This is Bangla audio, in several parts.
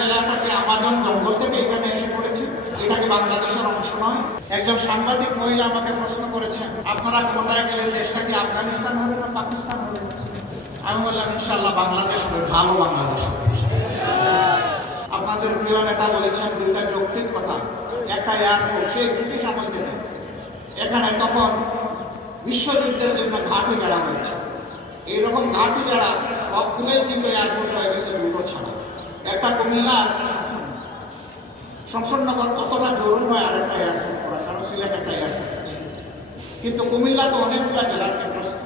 জেলাটাকে আমাজন জঙ্গল থেকে এখানে এসে পড়েছে, এটা কি বাংলাদেশের অংশ নয়? একজন সাংবাদিক মহিলা আমাকে প্রশ্ন করেছেন, আপনারা ক্ষমতায় গেলে দেশটা কি আফগানিস্তান হবে না পাকিস্তান হবে? আমি বললাম ইনশাআল্লাহ বাংলাদেশ হবে, ভালো বাংলাদেশ হবে। আপনাদের প্রিয় নেতা বলেছেন দুইটা যৌক্তিক কথা। একটা এয়ারপোর্ট সেই ব্রিটিশ আমল থেকে, এখানে তখন বিশ্বযুদ্ধের জন্য ঘাঁটি বেড়া হয়েছে। এইরকম ঘাঁটি বেড়া সবগুলোই কিন্তু এয়ারপোর্ট হয়ে গেছে দুটো ছাড়া, একটা কুমিল্লা আর একটা শমশাননগর। ততটা জরুরি নয় আরেকটা এয়ারপোর্ট করা, কারণ সিলেট একটা এয়ারপোর্ট আছে, কিন্তু কুমিল্লা তো অনেকগুলো জেলার কেন্দ্রস্থল।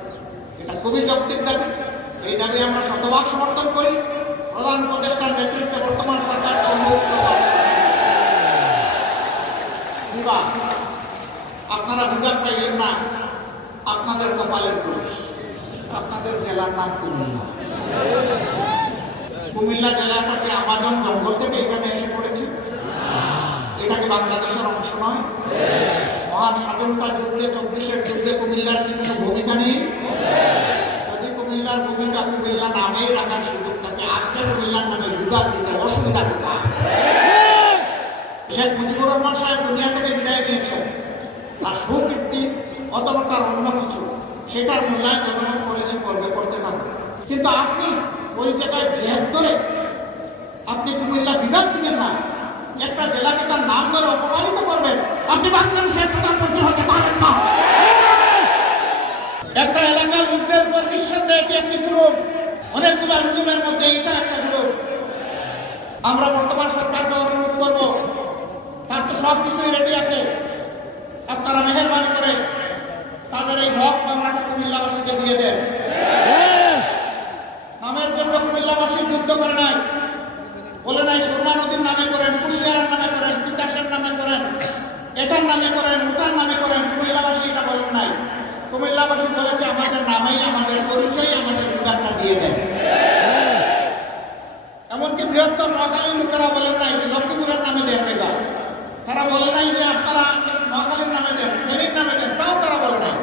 এটা খুবই যৌক্তিক দাবি, এই দাবি আমরা শতভাগ সমর্থন করি। প্রধান উপদেষ্টার নেতৃত্বে বর্তমান সরকার বিভাগ, আপনারা বিভাগ পাইলেন না, আপনাদের কপালের দোষ। আপনাদের জেলার নাম কুমিল্লা। কুমিল্লা জেলাটাকে আমাজন জঙ্গল থেকে এখানে এসে পড়েছে, এটা কি বাংলাদেশের অংশ নয়? মহান স্বাধীনতা যুদ্ধে 24-এর যুদ্ধে কুমিল্লার কি কোনো ভূমিকা নেই? যদি কুমিল্লার ভূমিকা কুমিল্লা নামেই রাখার সুযোগ থাকে, আজকে কুমিল্লার নামে বিভাগ দিতে অসুবিধা কোথায়? শেখ মুজিবুর রহমান সাহেব দুনিয়া থেকে বিদায় নিয়েছেন, তার সুকীর্তি অথবা তার অন্য কিছু, সেটার মূল্যায়ন জনগণ করেছে, করতে থাকবে। কিন্তু আপনি ওই জায়গায় জেদ ধরে আপনি কুমিল্লা বিভাগ দিবেন না, একটা জেলাকে তার নাম ধরে অপমানিত করবেন, আপনি বাংলাদেশের প্রধানমন্ত্রী হতে পারেন না। একটা এলাকার লোকদের উপর নিঃসন্দেহে এটি একটি জুলুম, অনেকগুলো জুলুমের মধ্যে এটা একটা জুলুম। আমরা বর্তমান সরকারকে অনুরোধ করব, তার তো সব কিছুই রেডি আছে, আপনারা মেহেরবানি করে তাদের এই হক মামলাটা কুমিল্লাবাসীকে দিয়ে দেন। নামের জন্য কুমিল্লাবাসী যুদ্ধ করে নাই, বলে নাই সুরমা নদীর নামে করেন, কুশিয়ারের নামে করেন, তিতাসের নামে করেন, এটার নামে করেন, ওটার নামে করেন। কুমিল্লাবাসী এটা বলেন নাই, কুমিল্লাবাসী বলেছে আমাদের নামেই, আমাদের পরিচয়, আমাদের বিভাগটা দিয়ে দেন। এমনকি বৃহত্তর নোয়াখালীর লোকেরা বলেন নাই যে লক্ষ্মীপুরের নামে দেন বিভাগ, তারা বলে নাই যে আপনারা নোয়াখালীর নামে দেন, ফেনীর নামে দেন, তাও তারা বলে নাই।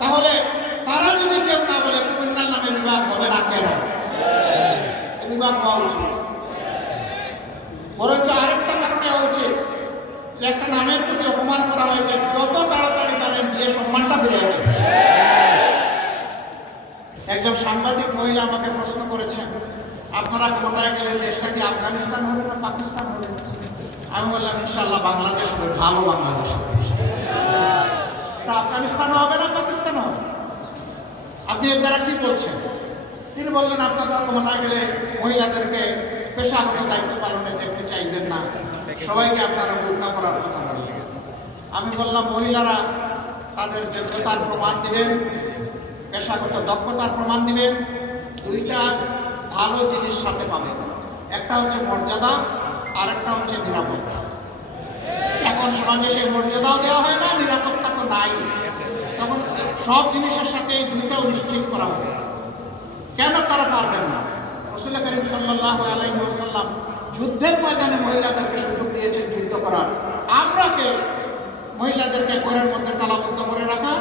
তাহলে তারা যদি কেউ না বলে কুমিল্লার নামে বিভাগ হবে না কেন? বিভাগ হওয়া উচিত। বরঞ্চ আরেকটা কারণে হওয়া উচিত যে একটা নামের প্রতি অপমান করা হয়েছে, যত তাড়াতাড়ি পারেন দিয়ে সম্মানটা ফিরে আসে। একজন সাংবাদিক মহিলা আমাকে প্রশ্ন করেছেন, আপনারা ক্ষমতায় গেলে দেশটা কি আফগানিস্তান হবে না পাকিস্তান হবে? আমি বললাম ইনশাআল্লাহ বাংলাদেশ হবে, ভালো বাংলাদেশ হবে। এটা আফগানিস্তানও হবে না পাকিস্তানও হবে। আপনি এর দ্বারা কি বলছেন? তিনি বললেন আপনারা ক্ষমতায় গেলে মহিলাদেরকে পেশাগত দায়িত্ব পালনে দেখতে চাইবেন না, সবাইকে আপনারা বোরকা পরার কথা বললেন। আমি বললাম মহিলারা তাদের যোগ্যতার প্রমাণ দিবেন, পেশাগত দক্ষতার প্রমাণ দিবেন, দুইটা ভালো জিনিস সাথে পাবেন। একটা হচ্ছে মর্যাদা, আর একটা হচ্ছে নিরাপত্তা। এখন সমাজে সেই মর্যাদাও দেওয়া হয় না, নিরাপত্তা তো নাই, তখন সব জিনিসের সাথে এই দুইটাও নিশ্চিত করা হবে। কেন তারা পারবেন না? রাসূল করিম সাল্লাল্লাহু আলাইহি ওয়াসাল্লাম যুদ্ধের ময়দানে মহিলাদেরকে সুযোগ দিয়েছেন যুদ্ধ করার। আমরা কে মহিলাদেরকে ঘরের মধ্যে তালাবদ্ধ করে রাখা?